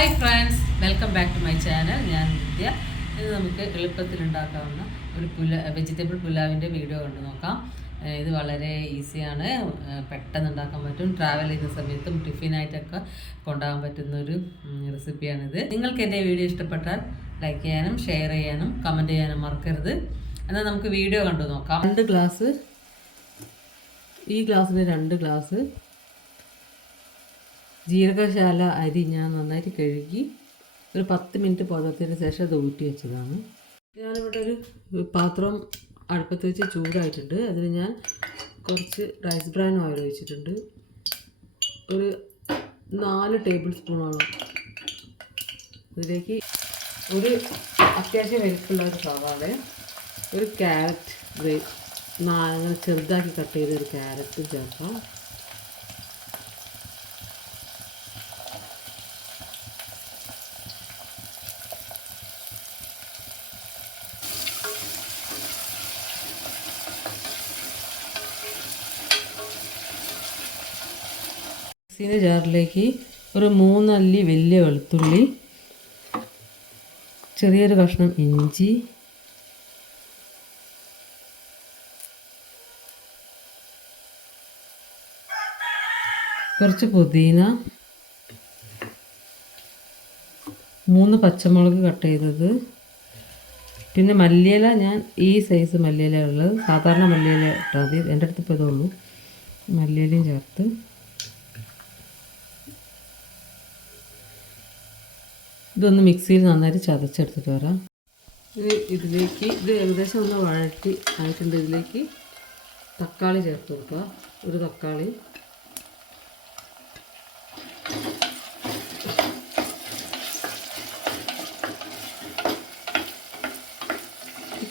Hi friends welcome back to my channel ഞാൻ വിദ്യ. ഇത് നമുക്ക് എളുപ്പത്തിൽ ഉണ്ടാക്കാവുന്ന ഒരു പുല വെജിറ്റബിൾ പുലാവിന്റെ വീഡിയോ കണ്ടു നോക്കാം. ഇത് വളരെ ഈസിയാണ് പെട്ടെന്ന് ഉണ്ടാക്കാൻ പറ്റും. ട്രാവൽ ചെയ്യുന്ന സമയത്തും ടിഫിനായിട്ടൊക്കെ കൊണ്ടുപോകാൻ പറ്റുന്ന ഒരു റെസിപ്പിയാണിത് നിങ്ങൾക്ക് എന്റെ വീഡിയോ ഇഷ്ടപ്പെട്ടാൽ ലൈക്ക് ചെയ്യാനും ഷെയർ ചെയ്യാനും കമന്റ് ചെയ്യാനും മറക്കരുത്. എന്നാൽ നമുക്ക് വീഡിയോ കണ്ടു നോക്കാം. രണ്ട് ഗ്ലാസ് ഈ ഗ്ലാസ്സിന് രണ്ട് ഗ്ലാസ് ജീരകശാല അരി ഞാൻ നന്നായിട്ട് കഴുകി ഒരു പത്ത് മിനിറ്റ് പതത്തിന് ശേഷം അത് ഊറ്റി വെച്ചതാണ്. ഞാനിവിടെ ഒരു പാത്രം അടുപ്പത്ത് വെച്ച് ചൂടായിട്ടുണ്ട്. അതിൽ ഞാൻ കുറച്ച് റൈസ് ബ്രാൻ ഓയിൽ ഒഴിച്ചിട്ടുണ്ട്. ഒരു നാല് ടേബിൾ സ്പൂണോളം അതിലേക്ക് ഒരു അത്യാവശ്യം വലിപ്പമുള്ള ഒരു സവാള ഒരു ക്യാരറ്റ് ഗ്രേ ചെറുതാക്കി കട്ട് ചെയ്ത ഒരു ക്യാരറ്റ് ചേർക്കാം. മിക്സിന്റെ ജാറിലേക്ക് ഒരു മൂന്നല്ലി വലിയ വെളുത്തുള്ളി ചെറിയൊരു കഷ്ണം ഇഞ്ചി കുറച്ച് പുതിന മൂന്ന് പച്ചമുളക് കട്ട് ചെയ്തത്. പിന്നെ മല്ലിയില ഞാൻ ഈ സൈസ് മല്ലിയില ഉള്ളത്. സാധാരണ മല്ലിയില ഇട്ടാൽ മതി. എന്റെ അടുത്ത് ഇപ്പോൾ ഇതുള്ളൂ മല്ലിയിലയും ചേർത്ത്. ഇതൊന്ന് മിക്സിയിൽ നന്നായിട്ട് ചതച്ചെടുത്തിട്ട് വരാം. ഇനി ഇതിലേക്ക് ഇത് ഏകദേശം ഒന്ന് വഴറ്റി ആയിട്ടുണ്ട്. ഇതിലേക്ക് തക്കാളി ചേർത്ത് കൊടുക്കുക. ഒരു തക്കാളി.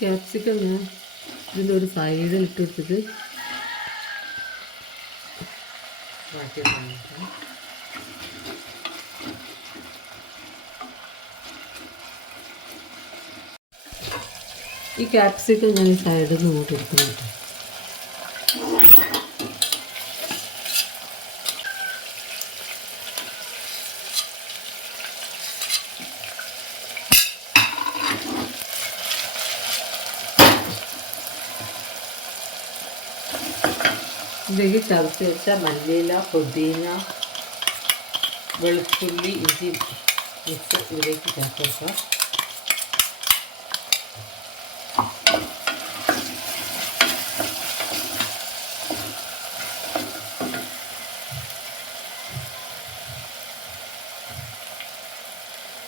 ക്യാപ്സിക്കം ഞാൻ ഇതിന്റെ ഒരു സൈഡിൽ ഇട്ട് വെച്ചിട്ട് മാറ്റി ഈ ക്യാപ്സിക്കം ഞാൻ ഈ സൈഡിൽ നിന്ന് ഇങ്ങോട്ട് എടുക്കുന്നുണ്ട് ഇതിലേക്ക് ചതച്ച് വെച്ച മല്ലിയില പുതിന വെളുത്തുള്ളി ഇഞ്ചി മിക്സ് ഇതിലേക്ക് ചേർത്ത് വെക്കാം.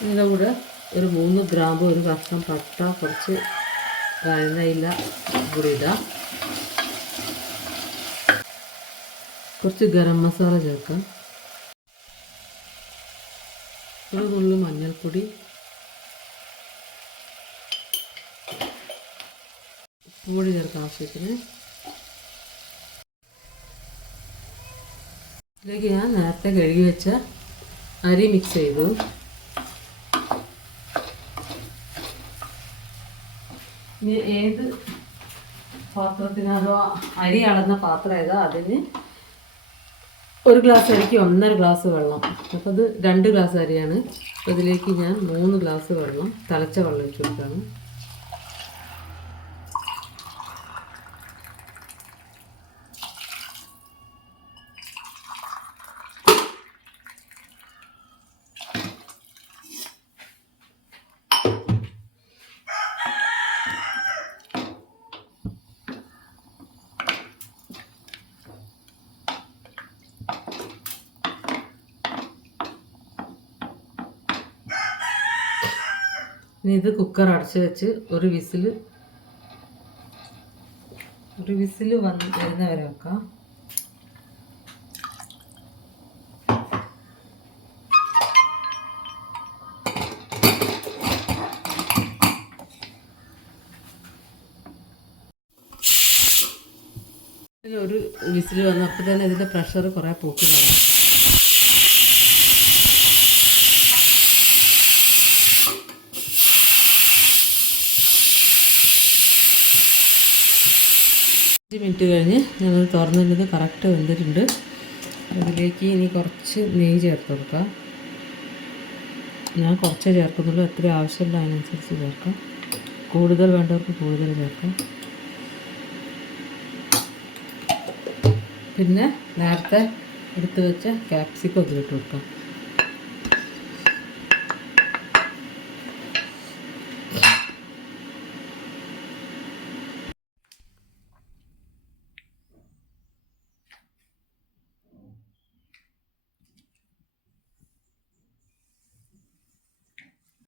ഇതിന്റെ കൂടെ ഒരു മൂന്ന് ഗ്രാമ്പ് ഒരു കഷ്ണം പട്ട കുറച്ച് കായനയില കൂടി ഇടാം. കുറച്ച് ഗരം മസാല ചേർക്കാം. ഒരു തുള്ളി മഞ്ഞൾപ്പൊടി. ഉപ്പുപൊടി ചേർക്കാം ആവശ്യത്തിന്. ഇതിലേക്ക് ഞാൻ നേരത്തെ കഴുകി വെച്ച അരി മിക്സ് ചെയ്തു. ഇനി ഏത് പാത്രത്തിനാണോ അരി അളന്ന പാത്രം ഏതാ അതിന് ഒരു ഗ്ലാസ് അരിക്ക് ഒന്നര ഗ്ലാസ് വെള്ളം. അപ്പോൾ അത് രണ്ട് ഗ്ലാസ് അരിയാണ്. അപ്പോൾ ഇതിലേക്ക് ഞാൻ മൂന്ന് ഗ്ലാസ് വെള്ളം തിളച്ച വെള്ളം ഒഴിച്ച് കൊടുക്കുകയാണ്. ഇനി ഇത് കുക്കർ അടച്ച് വെച്ച് ഒരു വിസിൽ ഒരു വിസിൽ വന്ന് വരുന്ന വരെ വെക്കാം. ഒരു വിസിൽ വന്നപ്പോൾ തന്നെ ഇതിന്റെ പ്രഷർ കുറേ പോക്കി അഞ്ച് മിനിറ്റ് കഴിഞ്ഞ് ഞങ്ങൾ തുറന്നിട്ടത് കറക്റ്റ് വെന്തിട്ടുണ്ട്. അതിലേക്ക് ഇനി കുറച്ച് നെയ്യ് ചേർത്ത് കൊടുക്കാം. ഞാൻ കുറച്ചേ ചേർക്കുന്നുള്ളൂ. എത്ര ആവശ്യമുള്ള അതിനനുസരിച്ച് ചേർക്കാം. കൂടുതൽ വേണ്ടവർക്ക് കൂടുതൽ ചേർക്കാം. പിന്നെ നേരത്തെ എടുത്ത് വെച്ച ക്യാപ്സിക്കം അതിലിട്ട് കൊടുക്കാം.